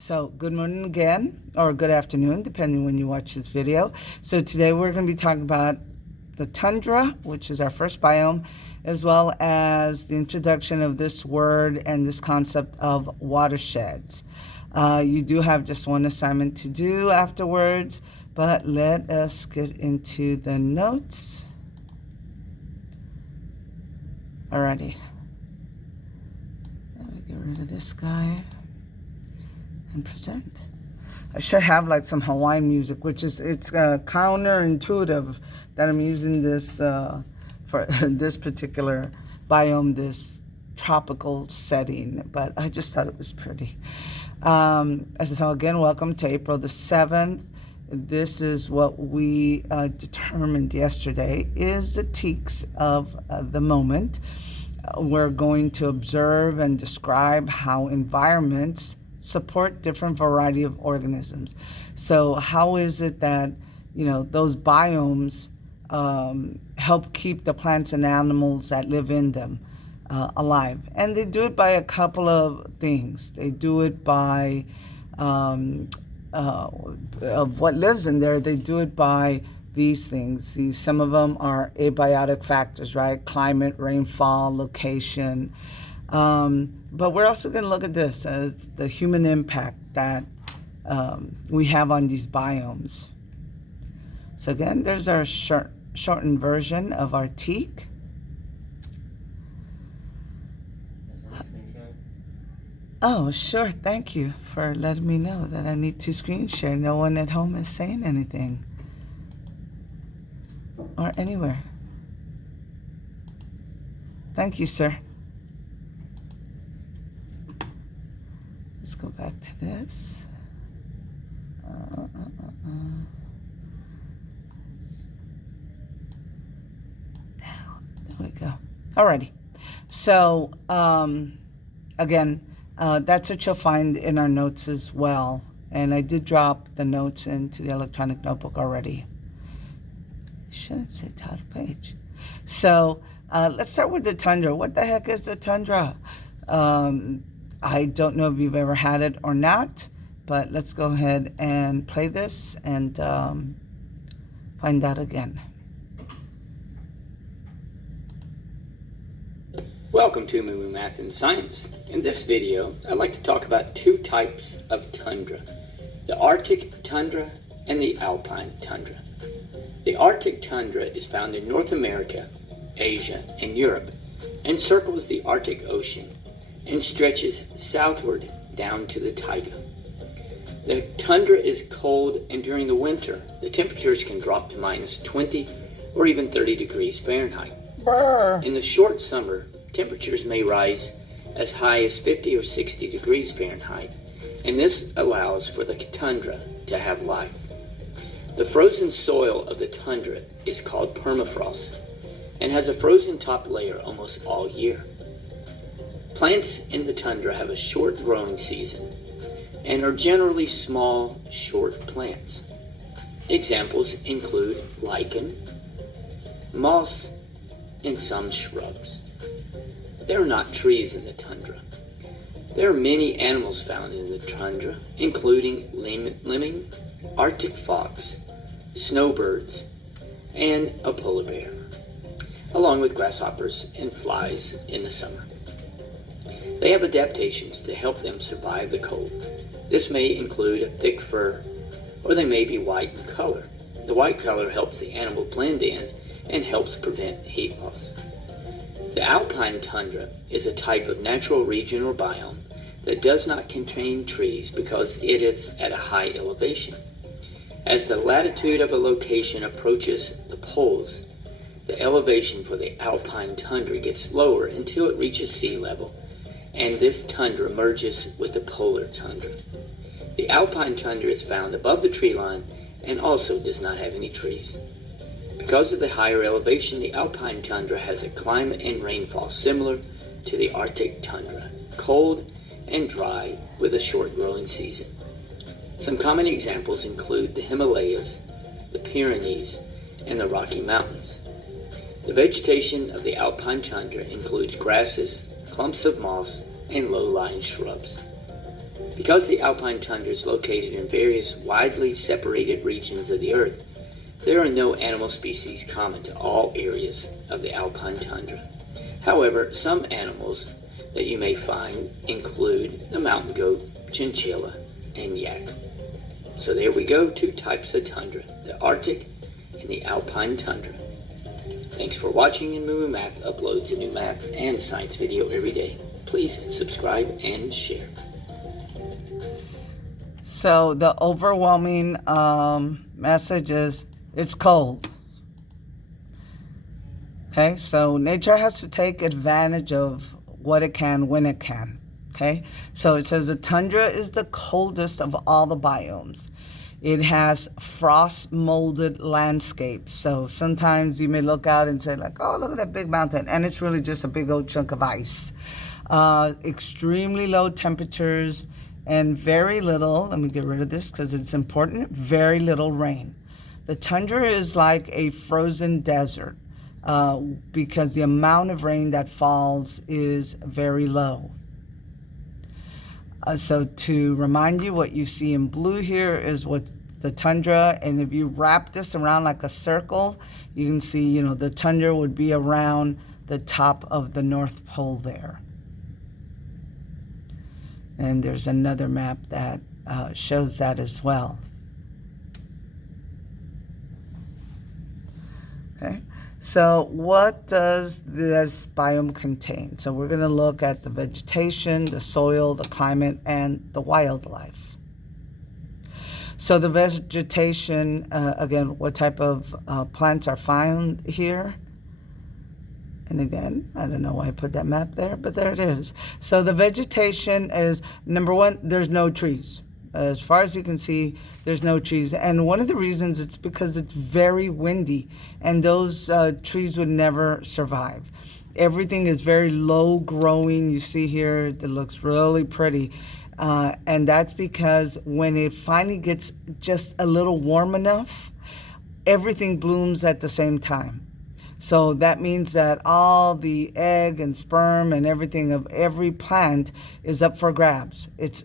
So good morning again, or good afternoon, depending when you watch this video. So today we're going to be talking about the tundra, which is our first biome, as well as the introduction of this word and this concept of watersheds. You do have just one assignment to do afterwards, but let us get into the notes. Alrighty. Let me get rid of this guy and present. I should have like some Hawaiian music, which is, it's counterintuitive that I'm using this for this particular biome, this tropical setting, but I just thought it was pretty. So again, welcome to April the 7th. This is what we determined yesterday is the teaks of the moment. We're going to observe and describe how environments support different variety of organisms. So how is it that, those biomes help keep the plants and animals that live in them alive? And they do it by a couple of things. They do it by of what lives in there. They do it by these things. Some of them are abiotic factors, right? Climate, rainfall, location. But we're also going to look at this as the human impact that we have on these biomes. So again, there's our shortened version of our teak. Oh, sure. Thank you for letting me know that I need to screen share. No one at home is saying anything or anywhere. Thank you, sir. Let's go back to this. Down. There we go. Alrighty. So, again, that's what you'll find in our notes as well. And I did drop the notes into the electronic notebook already. It shouldn't say title page. So, let's start with the tundra. What the heck is the tundra? I don't know if you've ever had it or not, but let's go ahead and play this and find out again. Welcome to Moo Math and Science. In this video, I'd like to talk about two types of tundra, the Arctic tundra and the alpine tundra. The Arctic tundra is found in North America, Asia, and Europe, and circles the Arctic Ocean and stretches southward down to the taiga. The tundra is cold, and during the winter, the temperatures can drop to minus 20 or even 30 degrees Fahrenheit. Brr. In the short summer, temperatures may rise as high as 50 or 60 degrees Fahrenheit, and this allows for the tundra to have life. The frozen soil of the tundra is called permafrost and has a frozen top layer almost all year. Plants in the tundra have a short growing season and are generally small, short plants. Examples include lichen, moss, and some shrubs. There are not trees in the tundra. There are many animals found in the tundra, including lemming, Arctic fox, snowbirds, and a polar bear, along with grasshoppers and flies in the summer. They have adaptations to help them survive the cold. This may include a thick fur, or they may be white in color. The white color helps the animal blend in and helps prevent heat loss. The alpine tundra is a type of natural region or biome that does not contain trees because it is at a high elevation. As the latitude of a location approaches the poles, the elevation for the alpine tundra gets lower until it reaches sea level, and this tundra merges with the polar tundra. The alpine tundra is found above the tree line and also does not have any trees. Because of the higher elevation, the alpine tundra has a climate and rainfall similar to the Arctic tundra, cold and dry with a short growing season. Some common examples include the Himalayas, the Pyrenees, and the Rocky Mountains. The vegetation of the alpine tundra includes grasses, clumps of moss, and low-lying shrubs. Because the alpine tundra is located in various widely separated regions of the Earth, there are no animal species common to all areas of the alpine tundra. However, some animals that you may find include the mountain goat, chinchilla, and yak. So there we go, 2 types of tundra, the Arctic and the alpine tundra. Thanks for watching, and Moo Math uploads a new math and science video every day. Please subscribe and share. So the overwhelming message is it's cold. Okay, so nature has to take advantage of what it can when it can. Okay, so it says the tundra is the coldest of all the biomes. It has frost molded landscapes. So sometimes you may look out and say like, oh, look at that big mountain. And it's really just a big old chunk of ice. Extremely low temperatures and very little, let me get rid of this because it's important, very little rain. The tundra is like a frozen desert because the amount of rain that falls is very low. So to remind you, what you see in blue here is what the tundra, and if you wrap this around like a circle, you can see, you know, the tundra would be around the top of the North Pole there. And there's another map that shows that as well. Okay. So what does this biome contain? So we're going to look at the vegetation, the soil, the climate, and the wildlife. So the vegetation, again, what type of plants are found here? And again, I don't know why I put that map there, but there it is. So the vegetation is, number one, there's no trees. As far as you can see, there's no trees. And one of the reasons, it's because it's very windy, and those trees would never survive. Everything is very low growing. You see here, it looks really pretty. And that's because when it finally gets just a little warm enough, everything blooms at the same time. So that means that all the egg and sperm and everything of every plant is up for grabs. It's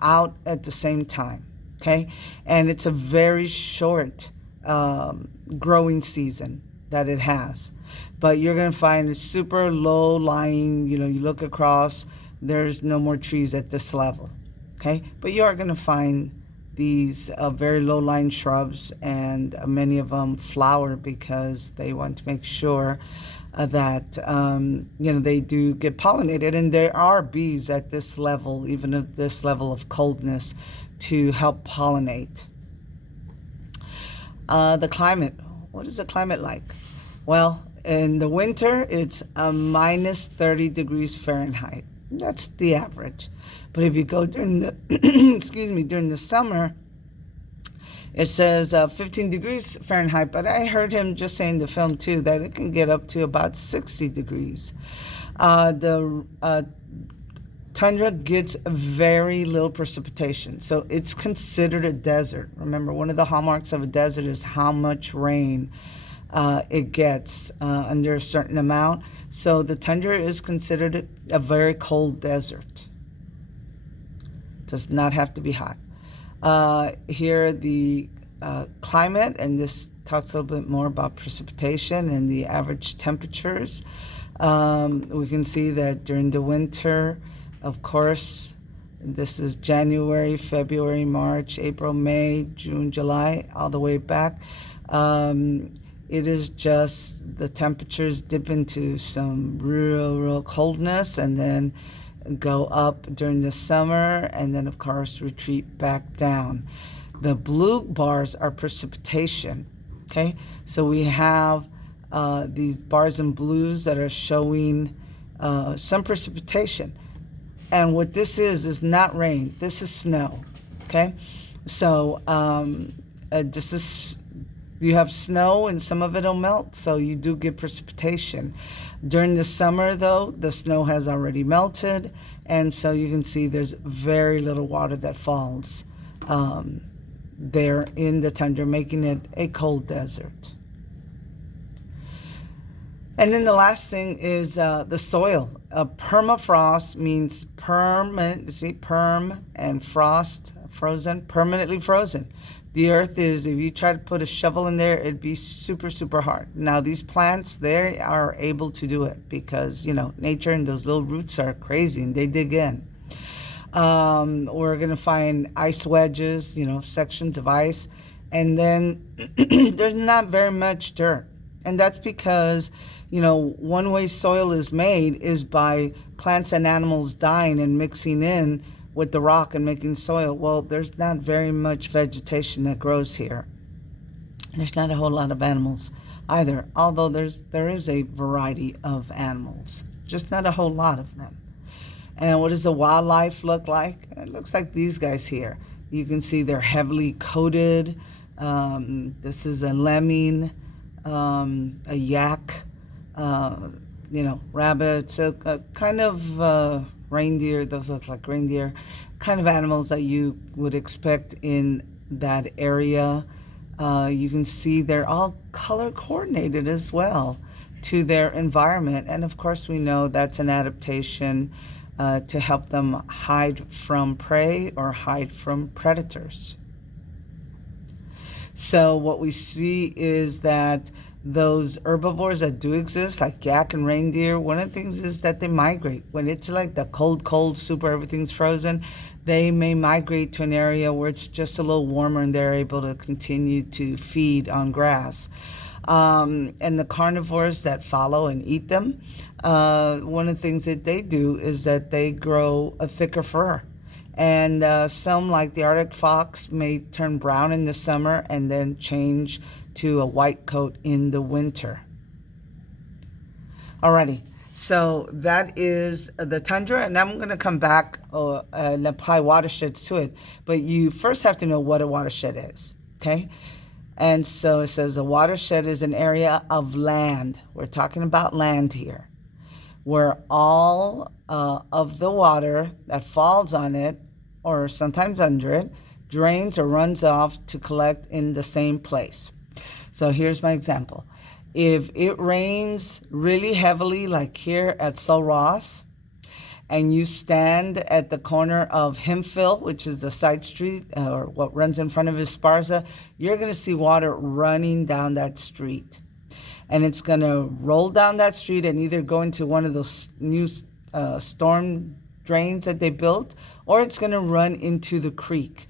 out at the same time, okay? And it's a very short growing season that it has. But you're going to find a super low lying, you know, you look across, there's no more trees at this level, okay? But you are going to find these very low-lying shrubs, and many of them flower because they want to make sure that you know, they do get pollinated. And there are bees at this level, even at this level of coldness, to help pollinate. The climate. What is the climate like? Well, in the winter, it's minus 30 degrees Fahrenheit. That's the average. But if you go during the, excuse me, during the summer, it says 15 degrees Fahrenheit. But I heard him just say in the film too that it can get up to about 60 degrees. The tundra gets very little precipitation, so it's considered a desert. Remember, one of the hallmarks of a desert is how much rain it gets under a certain amount. So the tundra is considered a very cold desert. Does not have to be hot. Here the climate, and this talks a little bit more about precipitation and the average temperatures. We can see that during the winter, of course, this is January, February, March, April, May, June, July, all the way back. It is just the temperatures dip into some real coldness, and then go up during the summer, and then of course retreat back down. The blue bars are precipitation. Okay, so we have these bars in blues that are showing some precipitation, and what this is not rain. This is snow. Okay, so this is, you have snow and some of it will melt, so you do get precipitation. During the summer, though, the snow has already melted, and so you can see there's very little water that falls there in the tundra, making it a cold desert. And then the last thing is the soil. Permafrost means permanent, see, perm and frost, frozen, permanently frozen. The earth is, if you try to put a shovel in there, it'd be super, super hard. Now, these plants, they are able to do it because, you know, nature and those little roots are crazy and they dig in. We're going to find ice wedges, you know, sections of ice. And then there's not very much dirt. And that's because, you know, one way soil is made is by plants and animals dying and mixing in with the rock and making soil. Well, there's not very much vegetation that grows here. There's not a whole lot of animals either, although there is a variety of animals, just not a whole lot of them. And what does the wildlife look like? It looks like these guys here. You can see they're heavily coated. This is a lemming, a yak, you know, rabbits, a kind of reindeer. Those look like reindeer, kind of animals that you would expect in that area. You can see they're all color coordinated as well to their environment. And of course, we know that's an adaptation to help them hide from prey or hide from predators. So what we see is that those herbivores that do exist, like yak and reindeer, one of the things is that they migrate. When it's like the cold, super, everything's frozen, they may migrate to an area where it's just a little warmer and they're able to continue to feed on grass. And the carnivores that follow and eat them, one of the things that they do is that they grow a thicker fur. And some, like the Arctic fox, may turn brown in the summer and then change to a white coat in the winter. Alrighty, so that is the tundra, and I'm going to come back and apply watersheds to it. But you first have to know what a watershed is, okay? And so it says a watershed is an area of land. We're talking about land here, where all of the water that falls on it, or sometimes under it, drains or runs off to collect in the same place. So here's my example. If it rains really heavily, like here at Sul Ross, and you stand at the corner of Hemphill, which is the side street, or what runs in front of Esparza, you're going to see water running down that street. And it's going to roll down that street and either go into one of those new storm drains that they built, or it's going to run into the creek.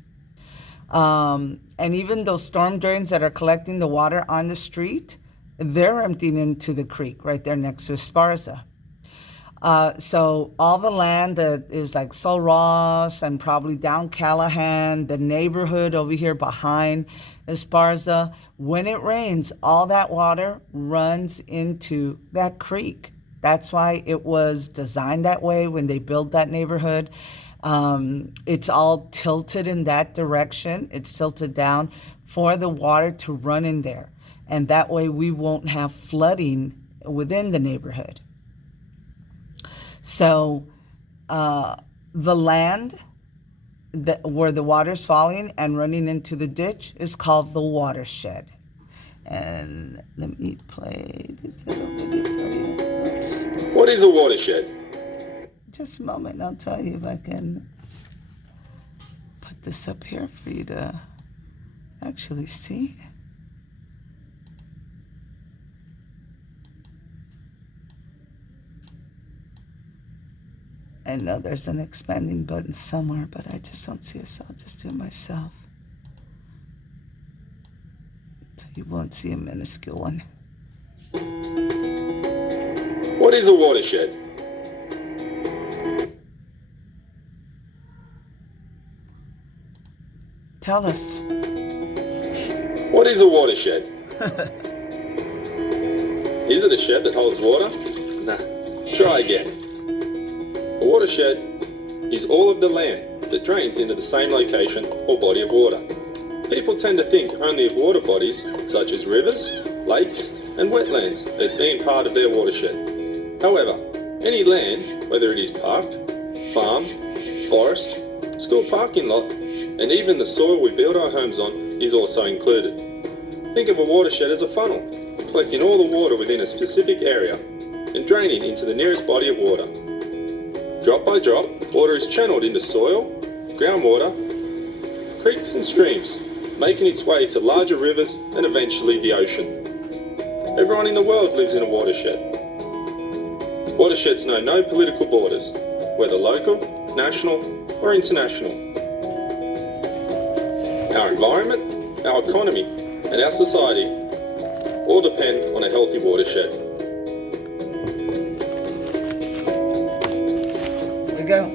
And even those storm drains that are collecting the water on the street, they're emptying into the creek right there next to Esparza. So all the land that is like Sul Ross and probably down Callahan, the neighborhood over here behind Esparza, when it rains, all that water runs into that creek. That's why it was designed that way when they built that neighborhood. It's all tilted in that direction. It's tilted down for the water to run in there. And that way we won't have flooding within the neighborhood. So the land where the water's falling and running into the ditch is called the watershed. And let me play this little video for you. Oops. What is a watershed? Just a moment, I'll tell you if I can put this up here for you to actually see. I know there's an expanding button somewhere, but I just don't see it, so I'll just do it myself. So you won't see a minuscule one. What is a watershed? Tell us. What is a watershed? Is it a shed that holds water? Nah, try again. A watershed is all of the land that drains into the same location or body of water. People tend to think only of water bodies such as rivers, lakes, and wetlands as being part of their watershed. However, any land, whether it is park, farm, forest, school parking lot, and even the soil we build our homes on is also included. Think of a watershed as a funnel. collecting all the water within a specific area and draining into the nearest body of water. Drop by drop, water is channeled into soil, groundwater, creeks and streams, making its way to larger rivers and eventually the ocean. Everyone in the world lives in a watershed. Watersheds know no political borders, whether local, national or international. Our environment, our economy and our society all depend on a healthy watershed. There we go.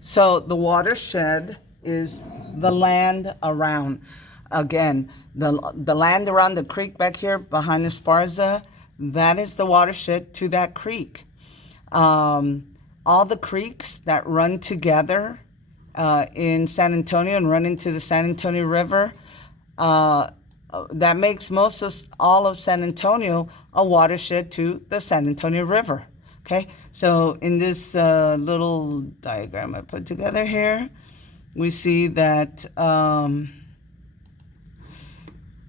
So the watershed is the land around. Again, the land around the creek back here behind Esparza, that is the watershed to that creek. All the creeks that run together in San Antonio and run into the San Antonio River, that makes all of San Antonio a watershed to the San Antonio River. Okay, so in this little diagram I put together here, we see that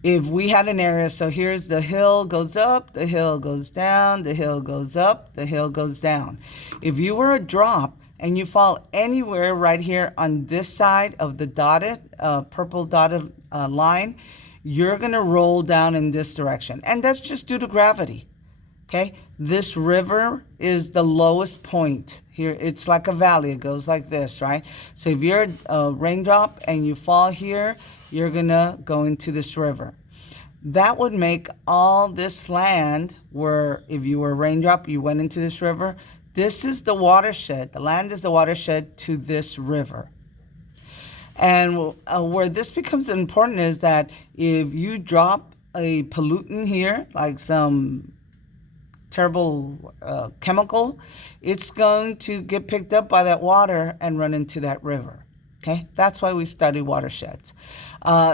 if we had an area, so here's the hill goes up, the hill goes down, the hill goes up, the hill goes down. If you were a drop and you fall anywhere right here on this side of the dotted, purple dotted line, you're gonna roll down in this direction. And that's just due to gravity, okay? This river is the lowest point. Here, it's like a valley, it goes like this, right? So if you're a raindrop and you fall here, you're gonna go into this river. That would make all this land where if you were a raindrop, you went into this river. This is the watershed. The land is the watershed to this river. And where this becomes important is that if you drop a pollutant here, like some terrible chemical, it's going to get picked up by that water and run into that river. Okay, that's why we study watersheds.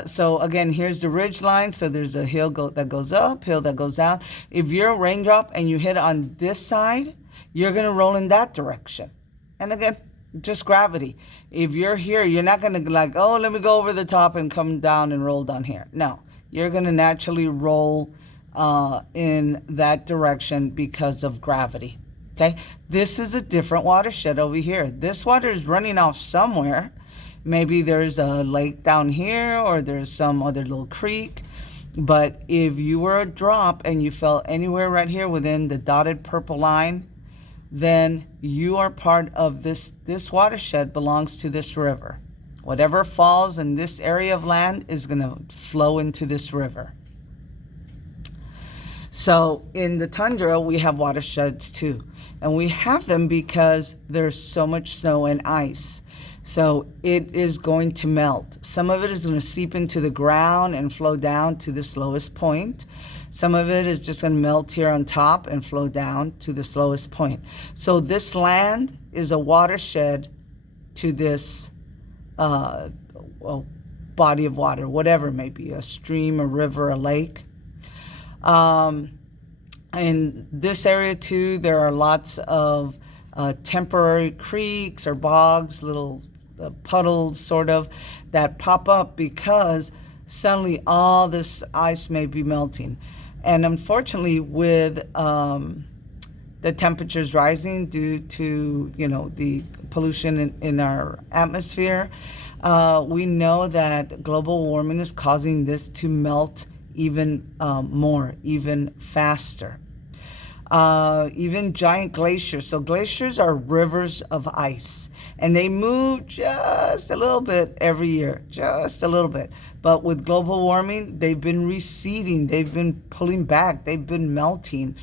So again, here's the ridge line. So there's a hill that goes up, hill that goes down. If you're a raindrop and you hit on this side, you're going to roll in that direction. And again, just gravity. If you're here, you're not going to like, oh, let me go over the top and come down and roll down here. No, you're going to naturally roll in that direction because of gravity. Okay, this is a different watershed over here. This water is running off somewhere. Maybe there's a lake down here or there's some other little creek. But if you were a drop and you fell anywhere right here within the dotted purple line, then you are part of this watershed belongs to this river. Whatever falls in this area of land is going to flow into this river. So in the tundra, we have watersheds too. And we have them because there's so much snow and ice. So it is going to melt. Some of it is going to seep into the ground and flow down to this lowest point. Some of it is just going to melt here on top and flow down to this lowest point. So this land is a watershed to this body of water, whatever it may be, a stream, a river, a lake. In this area too, there are lots of temporary creeks or bogs, little puddles sort of, that pop up because suddenly all this ice may be melting. And unfortunately, with the temperatures rising due to, the pollution in our atmosphere, we know that global warming is causing this to melt even more, even faster. Even giant glaciers. So glaciers are rivers of ice, and they move just a little bit every year, just a little bit. But with global warming, they've been receding, they've been pulling back, they've been melting.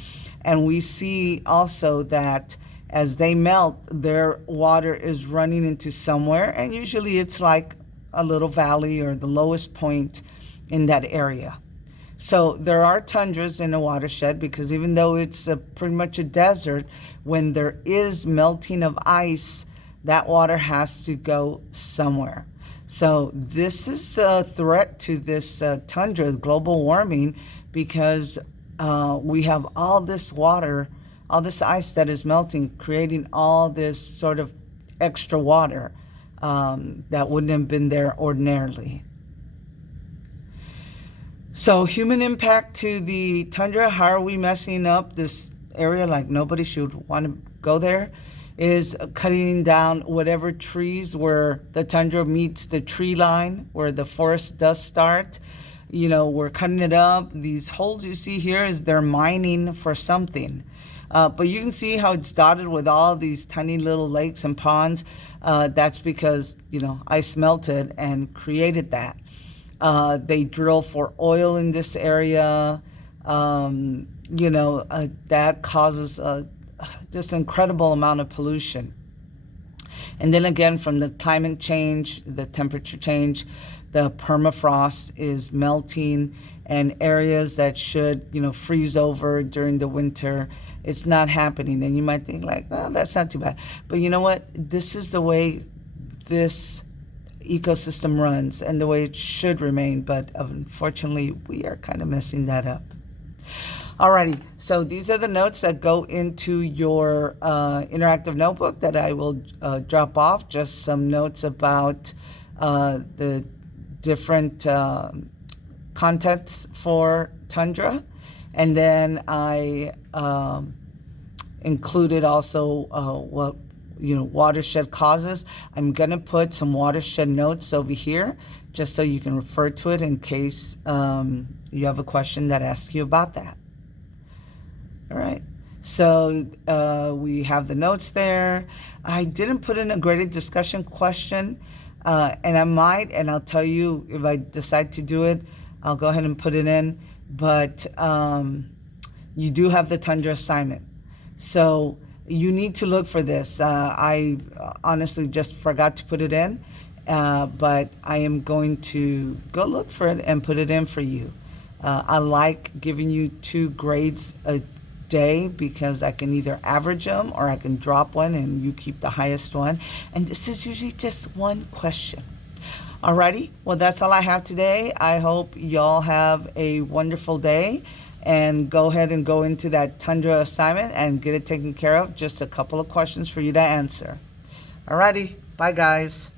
And we see also that as they melt, their water is running into somewhere, and usually it's like a little valley or the lowest point in that area. So there are tundras in a watershed because even though it's pretty much a desert, when there is melting of ice, that water has to go somewhere. So this is a threat to this tundra, global warming, because we have all this water, all this ice that is melting, creating all this sort of extra water that wouldn't have been there ordinarily. So human impact to the tundra, how are we messing up this area like nobody should want to go there, is cutting down whatever trees where the tundra meets the tree line, where the forest does start. You know, we're cutting it up. These holes you see here is they're mining for something. But you can see how it's dotted with all these tiny little lakes and ponds. That's because, you know, ice melted and created that. They drill for oil in this area. That causes this incredible amount of pollution. And then again, from the climate change, the temperature change, the permafrost is melting, and areas that should, freeze over during the winter, it's not happening. And you might think like, oh, that's not too bad. But you know what? This is the way this ecosystem runs and the way it should remain. But unfortunately, we are kind of messing that up. Alrighty, so these are the notes that go into your interactive notebook that I will drop off. Just some notes about the different contexts for tundra. And then I included also what watershed causes. I'm going to put some watershed notes over here just so you can refer to it in case you have a question that asks you about that. All right, so we have the notes there. I didn't put in a graded discussion question, and I might, and I'll tell you if I decide to do it, I'll go ahead and put it in. But you do have the tundra assignment. So you need to look for this. I honestly just forgot to put it in, but I am going to go look for it and put it in for you. I like giving you 2 grades a day because I can either average them or I can drop one and you keep the highest one. And this is usually just 1 question. Alrighty, well, that's all I have today. I hope y'all have a wonderful day, and go ahead and go into that tundra assignment and get it taken care of. Just a couple of questions for you to answer. Alrighty, bye guys.